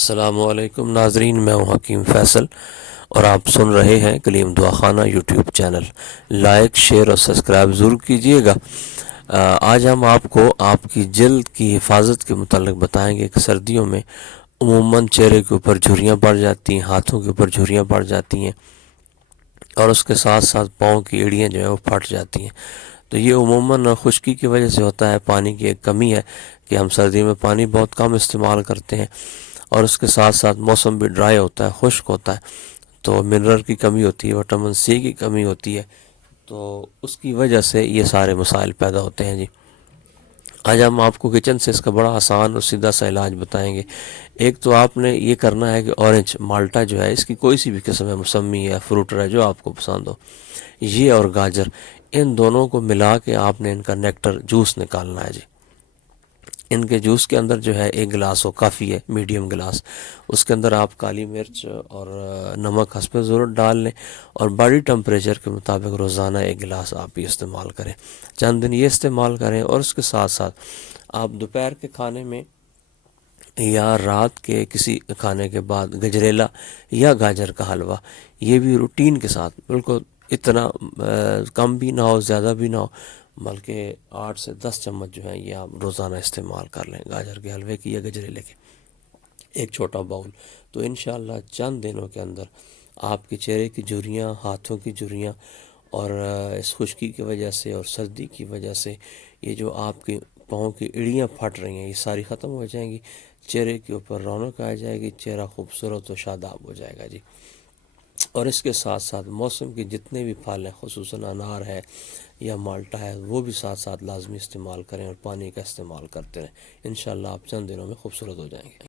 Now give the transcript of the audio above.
السلام علیکم ناظرین، میں ہوں حکیم فیصل اور آپ سن رہے ہیں کلیم دعا خانہ یوٹیوب چینل۔ لائک، شیئر اور سبسکرائب ضرور کیجئے گا۔ آج ہم آپ کو آپ کی جلد کی حفاظت کے متعلق بتائیں گے کہ سردیوں میں عموماً چہرے کے اوپر جھریاں پڑ جاتی ہیں، ہاتھوں کے اوپر جھریاں پڑ جاتی ہیں اور اس کے ساتھ ساتھ پاؤں کی ایڑیاں جو ہیں وہ پھٹ جاتی ہیں۔ تو یہ عموماً خشکی کی وجہ سے ہوتا ہے، پانی کی ایک کمی ہے کہ ہم سردی میں پانی بہت کم استعمال کرتے ہیں، اور اس کے ساتھ ساتھ موسم بھی ڈرائی ہوتا ہے، خشک ہوتا ہے، تو منرل کی کمی ہوتی ہے، وٹامن سی کی کمی ہوتی ہے، تو اس کی وجہ سے یہ سارے مسائل پیدا ہوتے ہیں۔ آج ہم آپ کو کچن سے اس کا بڑا آسان اور سیدھا سا علاج بتائیں گے۔ ایک تو آپ نے یہ کرنا ہے کہ اورنج مالٹا جو ہے، اس کی کوئی سی بھی قسم ہے، موسمی یا فروٹر ہے جو آپ کو پسند ہو، یہ اور گاجر، ان دونوں کو ملا کے آپ نے ان کا نیکٹر جوس نکالنا ہے۔ ان کے جوس کے اندر جو ہے 1 گلاس ہو کافی ہے، میڈیم گلاس، اس کے اندر آپ کالی مرچ اور نمک حسب ضرورت ڈال لیں، اور باڈی ٹمپریچر کے مطابق روزانہ 1 گلاس آپ یہ استعمال کریں، چند دن یہ استعمال کریں، اور اس کے ساتھ ساتھ آپ دوپہر کے کھانے میں یا رات کے کسی کھانے کے بعد گجریلا یا گاجر کا حلوہ، یہ بھی روٹین کے ساتھ، بالکل اتنا کم بھی نہ ہو زیادہ بھی نہ ہو، بلکہ 8 سے 10 چمچ جو ہیں یہ آپ روزانہ استعمال کر لیں، گاجر کے حلوے کی یا گجریلے کے، ایک چھوٹا باؤل۔ تو انشاءاللہ چند دنوں کے اندر آپ کے چہرے کی جھریاں، ہاتھوں کی جھریاں، اور اس خشکی کی وجہ سے اور سردی کی وجہ سے یہ جو آپ کے پاؤں کی ایڑیاں پھٹ رہی ہیں، یہ ساری ختم ہو جائیں گی، چہرے کے اوپر رونق آ جائے گی، چہرہ خوبصورت و شاداب ہو جائے گا۔ اور اس کے ساتھ ساتھ موسم کے جتنے بھی پھل ہیں، خصوصاً انار ہے یا مالٹا ہے، وہ بھی ساتھ ساتھ لازمی استعمال کریں، اور پانی کا استعمال کرتے رہیں۔ انشاءاللہ آپ چند دنوں میں خوبصورت ہو جائیں گے۔